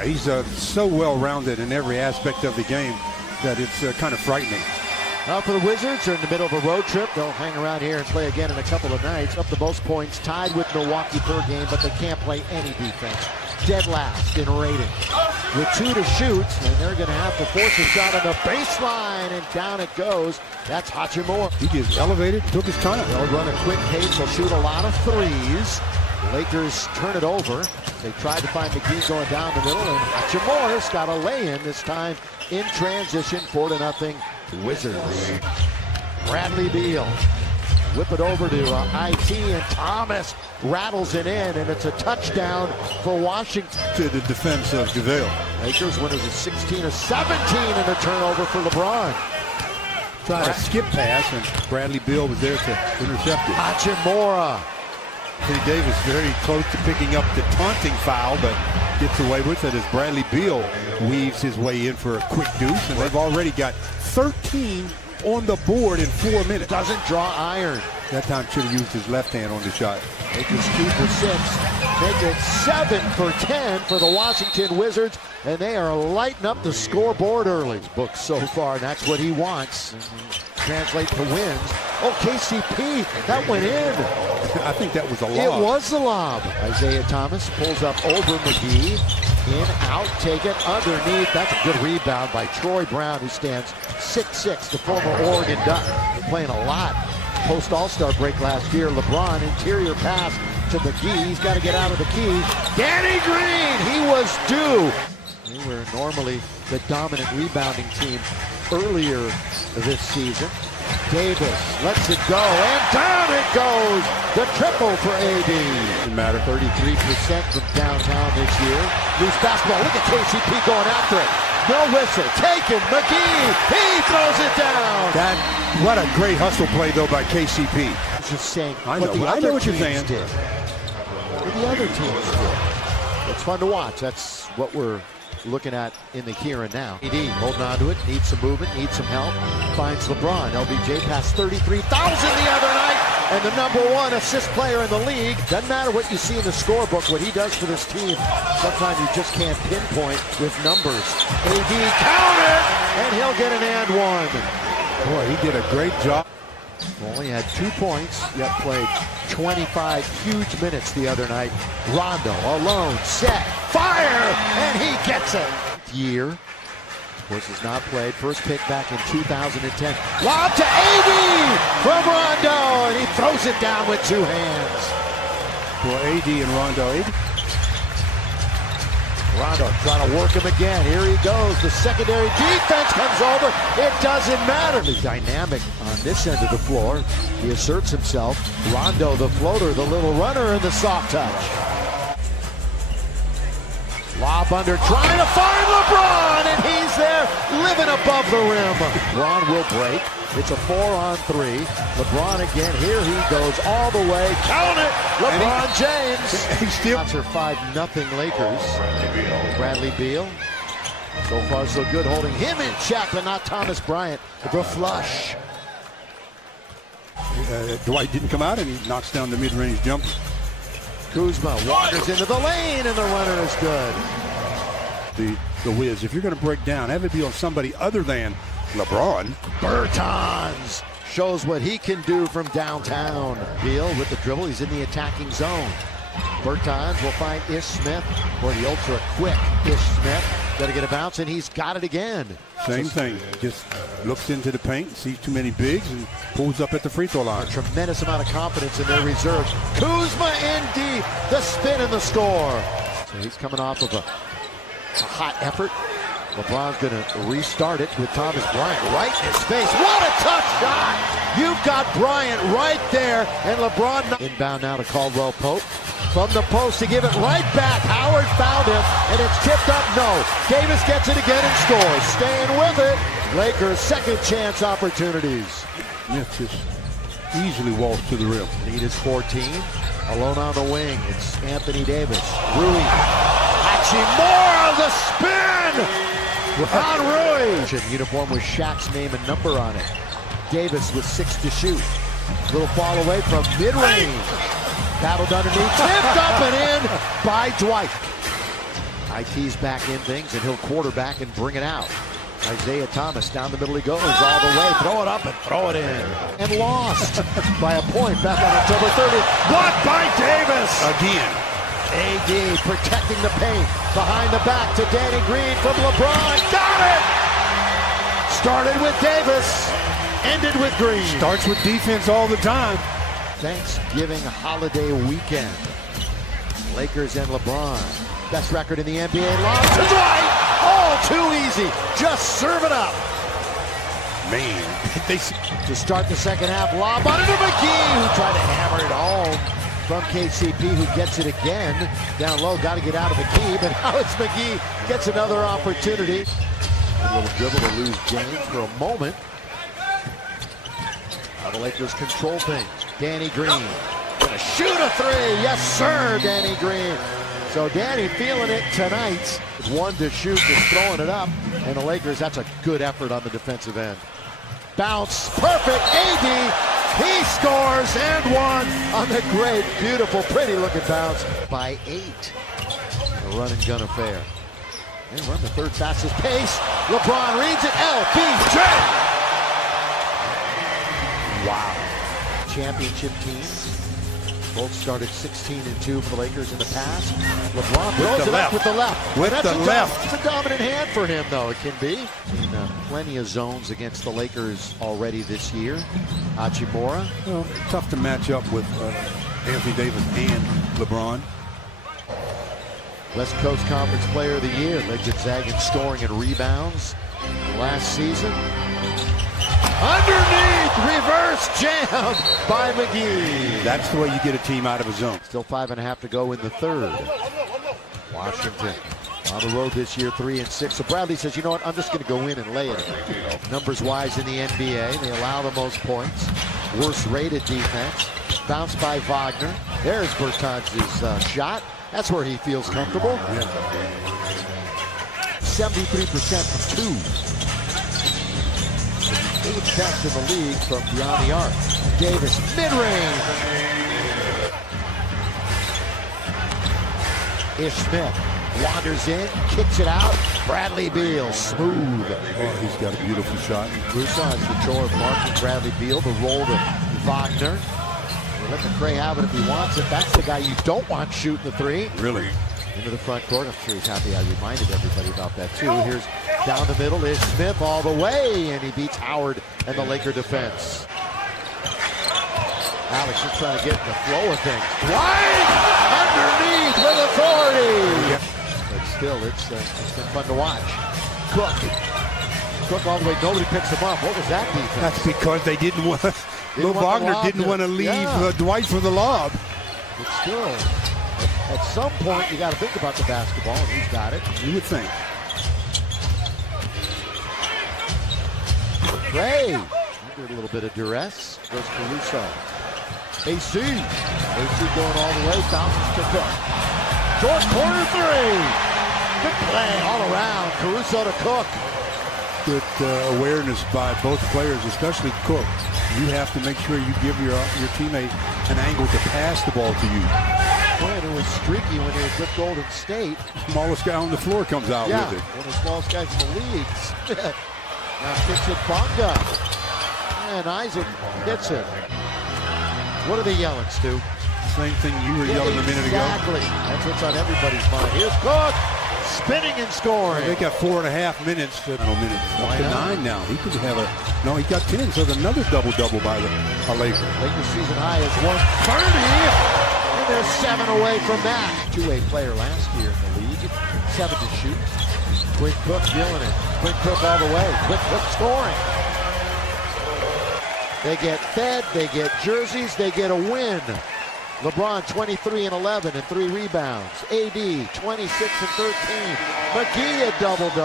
He's so well-rounded in every aspect of the game that it's kind of frightening. For the Wizards, they're in the middle of a road trip. They'll hang around here and play again in a couple of nights. Up the most points, tied with Milwaukee per game, but they can't play any defense. Dead last in rating. With 2 to shoot, and they're going to have to force a shot on the baseline, and down it goes. That's Hachimura. He gets elevated, took his time. They'll run a quick pace. They'll shoot a lot of threes. Lakers turn it over. They tried to find McGee going down the middle, and Hachimura's got a lay-in this time in transition. 4-0 Wizards. Bradley Beal. Whip it over to IT, and Thomas rattles it in, and it's a touchdown for Washington. To the defense of JaVale. Lakers winners of 16 of 17 and a turnover for LeBron. Tried a skip pass, and Bradley Beal was there to intercept it. Hachimura. Anthony Davis very close to picking up the taunting foul, but gets away with it as Bradley Beal weaves his way in for a quick deuce, and they've already got 13 on the board in 4 minutes. Doesn't draw iron. That time should have used his left hand on the shot. Lakers 2 for 6. Make it 7 for 10 for the Washington Wizards, and they are lighting up the scoreboard early. Book so far, and that's what he wants. Translate to wins. Oh, KCP, that went in. I think that was a lob. It was the lob. Isaiah Thomas pulls up over McGee. In, out, take it underneath. That's a good rebound by Troy Brown, who stands 6'6", the former Oregon Duck. Playing a lot post All-Star break last year. LeBron, interior pass to McGee. He's got to get out of the key. Danny Green, he was due. They were normally the dominant rebounding team earlier this season. Davis lets it go, and down it goes. The triple for AD. Doesn't matter. 33% from downtown this year. Loose basketball. Look at KCP going after it. No whistle. Taken. McGee. He throws it down. What a great hustle play, though, by KCP. I was just saying I what know, the I other know what you're teams saying. did. What the other teams did. It's fun to watch. That's what we're looking at in the here and now. AD holding on to it, needs some movement, needs some help. Finds LeBron. LBJ passed 33,000 the other night, and the #1 assist player in the league. Doesn't matter what you see in the scorebook, what he does for this team, sometimes you just can't pinpoint with numbers. AD counter, and he'll get an and one. Boy, he did a great job. Only had 2 points, yet played 25 huge minutes the other night. Rondo alone, set, fire, and he gets it. Year, of course, has not played. First pick back in 2010. Lob to AD from Rondo, and he throws it down with 2 hands. Boy, AD and Rondo. Rondo trying to work him again. Here he goes. The secondary defense comes over. It doesn't matter. The dynamic on this end of the floor. He asserts himself. Rondo, the floater, the little runner, and the soft touch. Lob under, trying to find LeBron, and he's there, living above the rim. LeBron will break. It's a 4-on-3. LeBron again. Here he goes all the way. Count it. LeBron James. He's still. Shots are 5-0 Lakers. Bradley Beal. So far so good, holding him in check, but not Thomas Bryant. The flush. Dwight didn't come out, and he knocks down the mid-range jumper. Kuzma wanders into the lane, and the runner is good. The Wiz, if you're going to break down, have it be on somebody other than LeBron. Bertans shows what he can do from downtown. Beal with the dribble. He's in the attacking zone. Bertans will find Ish Smith, or the ultra quick Ish Smith. Got to get a bounce, and he's got it again. Same thing. Just looks into the paint, sees too many bigs, and pulls up at the free throw line. A tremendous amount of confidence in their reserves. Kuzma in deep. The spin and the score. So he's coming off of a hot effort. LeBron's going to restart it with Thomas Bryant right in his face. What a tough shot! You've got Bryant right there, and LeBron inbound now to Caldwell Pope. From the post to give it right back. Howard found him, and it's tipped up. No. Davis gets it again and scores. Staying with it. Lakers' second chance opportunities. Smith just easily walks to the rim. Lead is 14. Alone on the wing. It's Anthony Davis. Rui. Hachimura, the spin! On Rui. Uniform with Shaq's name and number on it. Davis with 6 to shoot. Little fall away from mid-range. Battled underneath, tipped up and in by Dwight. IT's back in things, and he'll quarterback and bring it out. Isaiah Thomas down the middle he goes, all the way, throw it up and throw it in. And lost by a point back on October 30th. Blocked by Davis! Again. AD protecting the paint. Behind the back to Danny Green from LeBron. Got it! Started with Davis, ended with Green. Starts with defense all the time. Thanksgiving holiday weekend. Lakers and LeBron. Best record in the NBA. Lob to Dwight. All too easy. Just serve it up. Man. To start the second half, lob on it to McGee, who tried to hammer it home. From KCP, who gets it again. Down low, got to get out of the key, but now it's McGee. Gets another opportunity. A little dribble to lose James for a moment. Now the Lakers control things. Danny Green. Gonna shoot a three. Yes, sir, Danny Green. So Danny feeling it tonight. One to shoot, just throwing it up. And the Lakers, that's a good effort on the defensive end. Bounce, perfect, AD. He scores and one on the great, beautiful, pretty looking bounce by 8. A run and gun affair. They run the third fastest pace. LeBron reads it, LBJ. Wow. Championship teams. Both started 16-2 for the Lakers in the past. LeBron throws it up with the left. With the left. It's a dominant hand for him, though. It can be. Seen plenty of zones against the Lakers already this year. Hachimura. Well, tough to match up with Anthony Davis and LeBron. West Coast Conference Player of the Year. Led Gonzaga in scoring and rebounds last season. Underneath, reverse jam by McGee. That's the way you get a team out of a zone. Still 5.5 to go in the third. Washington on the road this year, 3-6. So Bradley says, you know what, I'm just going to go in and lay it. Numbers-wise in the NBA, they allow the most points. Worst rated defense. Bounced by Wagner. There's Bertans' shot. That's where he feels comfortable. 73% from 2. 8th best in the league from beyond the arc. Davis, mid-range. Ish Smith wanders in, kicks it out. Bradley Beal, smooth. Oh, he's got a beautiful shot. Russo has the chore of marking Bradley Beal. The roll to Wagner. Let McRae have it if he wants it. That's the guy you don't want shooting the three. Really? Into the front court. I'm sure he's happy I reminded everybody about that too. Here's down the middle is Smith all the way, and he beats Howard and the Laker defense. Alex just trying to get in the flow of things. White underneath with authority. But still, it's been fun to watch. Cook all the way. Nobody picks him up. What was that defense? That's because they didn't want. Lil Wagner didn't want to leave Dwight for the lob. But still, at some point, you got to think about the basketball, and he's got it. You would think. Ray, under a little bit of duress, goes Caruso. AC going all the way, bounces to Cook. Short corner three. Good play all around. Caruso to Cook. Good awareness by both players, especially Cook. You have to make sure you give your teammate an angle to pass the ball to you. Boy, it was streaky when he was with Golden State. Smallest guy on the floor comes out with it. One of the smallest guys in the league. Now kicks it Bonga. And Isaac hits it. What are they yelling, Stu? Same thing you were yelling a minute ago. Exactly. That's what's on everybody's mind. Here's Cook. Spinning and scoring. They got 4.5 minutes. Up to 9 now. He could have no, he got 10. So another double-double by the Lakers. Lakers season high is 130. And they're 7 away from that. Two-way player last year in the league. 7 to shoot. Quick Cook feeling it. Quick Cook all the way. Quick Cook scoring. They get fed. They get jerseys. They get a win. LeBron 23-11 and 3 rebounds. AD 26-13. McGee a double-double.